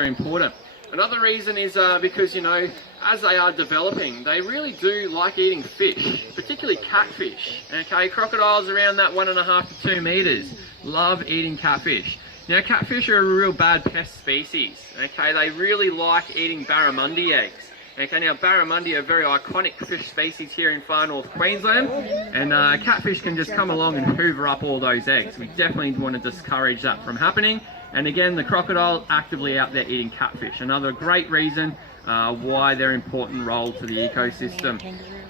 very important. Another reason is because, you know, as they are developing, they really do like eating fish, particularly catfish. Okay, crocodiles around that 1.5 to 2 meters love eating catfish. Now, catfish are a real bad pest species. Okay, they really like eating barramundi eggs. Okay, now barramundi are a very iconic fish species here in far north Queensland, and catfish can just come along and hoover up all those eggs. We definitely want to discourage that from happening. And again, the crocodile actively out there eating catfish. Another great reason why they're an important role to the ecosystem.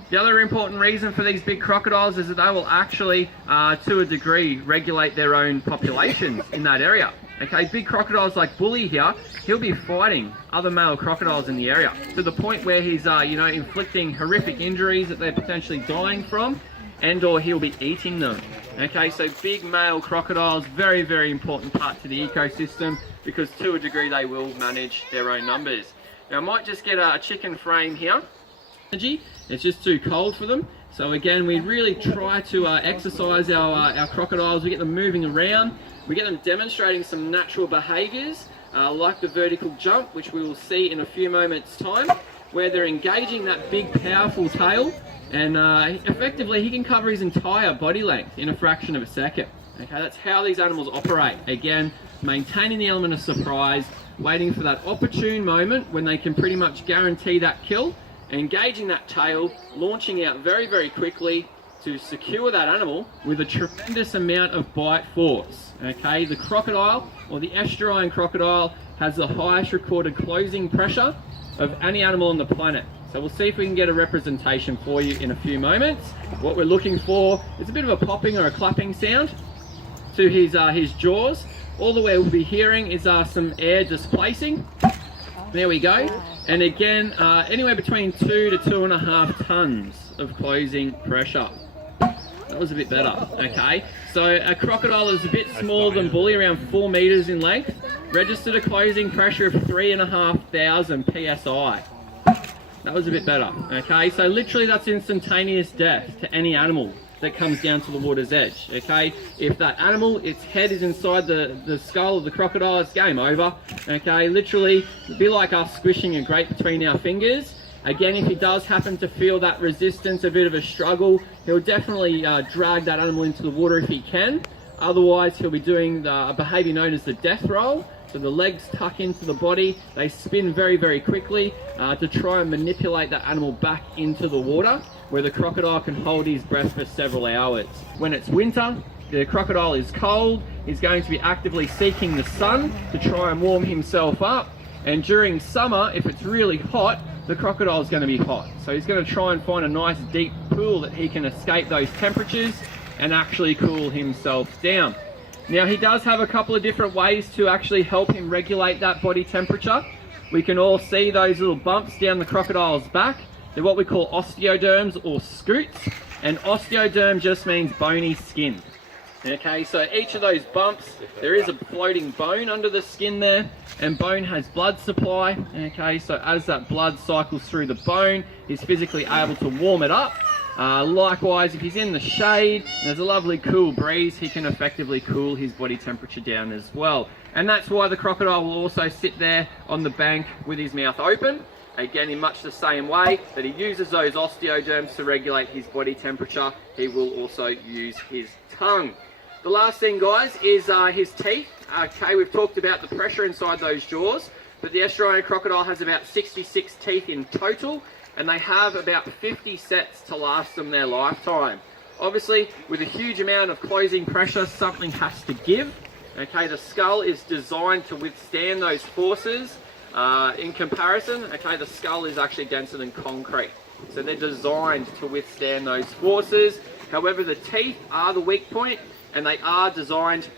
The other important reason for these big crocodiles is that they will actually, to a degree, regulate their own populations in that area. Okay, big crocodiles like Bully here, he'll be fighting other male crocodiles in the area to the point where he's, you know, inflicting horrific injuries that they're potentially dying from, and or he'll be eating them. Okay, so big male crocodiles, very, very important part to the ecosystem because to a degree they will manage their own numbers. Now I might just get a chicken frame here. It's just too cold for them. So again, we really try to exercise our crocodiles. We get them moving around. We get them demonstrating some natural behaviours like the vertical jump, which we will see in a few moments time, where they're engaging that big powerful tail, and effectively he can cover his entire body length in a fraction of a second. Okay, that's how these animals operate. Again, maintaining the element of surprise, waiting for that opportune moment when they can pretty much guarantee that kill, engaging that tail, launching out very, very quickly to secure that animal with a tremendous amount of bite force. Okay, the crocodile, or the estuarine crocodile, has the highest recorded closing pressure of any animal on the planet. So we'll see if we can get a representation for you in a few moments. What we're looking for is a bit of a popping or a clapping sound to his jaws. All the way we'll be hearing is some air displacing. There we go. And again, anywhere between 2 to 2.5 tons of closing pressure. That was a bit better. Okay, so a crocodile is a bit smaller than Bully, around 4 meters in length, registered a closing pressure of 3,500 psi. That was a bit better. Okay, so literally that's instantaneous death to any animal that comes down to the water's edge. Okay, if that animal, its head is inside the skull of the crocodile, it's game over. Okay, literally it'd be like us squishing a grape between our fingers. Again, if he does happen to feel that resistance, a bit of a struggle, he'll definitely drag that animal into the water if he can. Otherwise, he'll be doing a behaviour known as the death roll. So the legs tuck into the body, they spin very, very quickly to try and manipulate that animal back into the water, where the crocodile can hold his breath for several hours. When it's winter, the crocodile is cold, he's going to be actively seeking the sun to try and warm himself up. And during summer, if it's really hot, the crocodile is going to be hot. So he's going to try and find a nice deep pool that he can escape those temperatures and actually cool himself down. Now, he does have a couple of different ways to actually help him regulate that body temperature. We can all see those little bumps down the crocodile's back. They're what we call osteoderms or scoots, and osteoderm just means bony skin. Okay, so each of those bumps, there is a floating bone under the skin there, and bone has blood supply. Okay, so as that blood cycles through the bone, he's physically able to warm it up. Likewise, if he's in the shade, there's a lovely cool breeze, he can effectively cool his body temperature down as well. And that's why the crocodile will also sit there on the bank with his mouth open, again in much the same way that he uses those osteoderms to regulate his body temperature, he will also use his tongue. The last thing, guys, is his teeth. Okay, we've talked about the pressure inside those jaws, but the estuarine crocodile has about 66 teeth in total, and they have about 50 sets to last them their lifetime. Obviously, with a huge amount of closing pressure, something has to give. Okay, the skull is designed to withstand those forces. In comparison, okay, the skull is actually denser than concrete, so they're designed to withstand those forces. However, the teeth are the weak point, and they are designed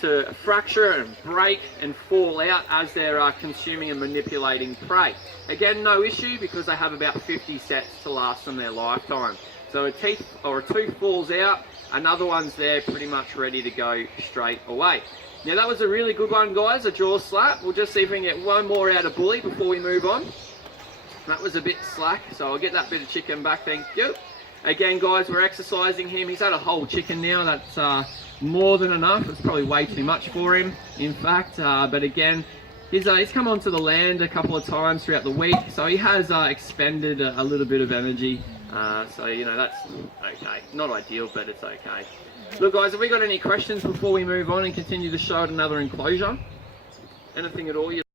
to fracture and break and fall out as they're consuming and manipulating prey. Again, no issue because they have about 50 sets to last them their lifetime. So a teeth or a tooth falls out, another one's there pretty much ready to go straight away. Now that was a really good one, guys, a jaw slap. We'll just see if we can get one more out of Bully before we move on. That was a bit slack, so I'll get that bit of chicken back, thank you. Again, guys, we're exercising him. He's had a whole chicken now. That's more than enough. It's probably way too much for him, in fact. But again, He's come onto the land a couple of times throughout the week, so he has expended a little bit of energy. So, you know, that's okay. Not ideal, but it's okay. Look, guys, have we got any questions before we move on and continue the show at another enclosure? Anything at all?